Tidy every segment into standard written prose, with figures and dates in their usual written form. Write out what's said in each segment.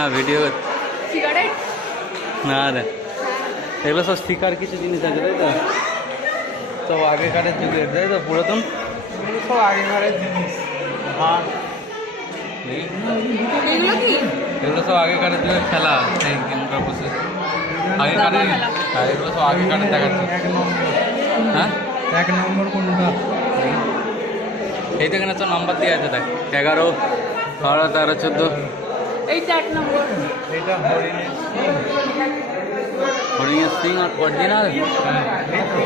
হ্যাঁ video cigarette না রে, এগুলো সব শিকার কিছু জিনিস আছে তাই তো, সব আগেকারের যুগের তাই তো, পুরাতন সব আগেকারের জিনিস। হ্যাঁ এগুলো কি? এগুলো সব আগেকারের যুগের খেলা, সেই গেমটা বসে আগেকারের। হ্যাঁ এগুলো সব আগেকারের দেখাচ্ছে। 1 নম্বর, হ্যাঁ 1 নম্বর কোনটা? এই তো এখানে তো নাম্বার দেওয়া আছে, দেখ 11, 12, 13, 14। এইটা 1 নম্বর। এটা হরিণের সিং। হরিণের সিং আর অরিজিনাল। হ্যাঁ, এই তো।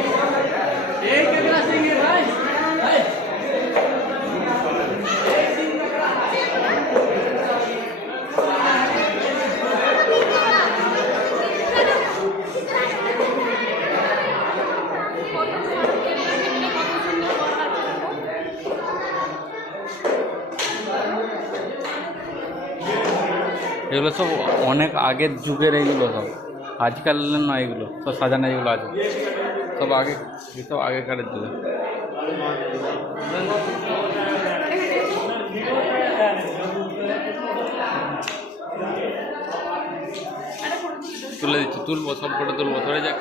এগুলো সব অনেক আগের যুগের, এইগুলো সব আজকাল নয়, এগুলো সব সাজানো যেগুলো আছে সব আগে, সব আগেকারের যুগে। তুলে দিচ্ছি, তুলবো সব করে তুলবো, ধরে যাক।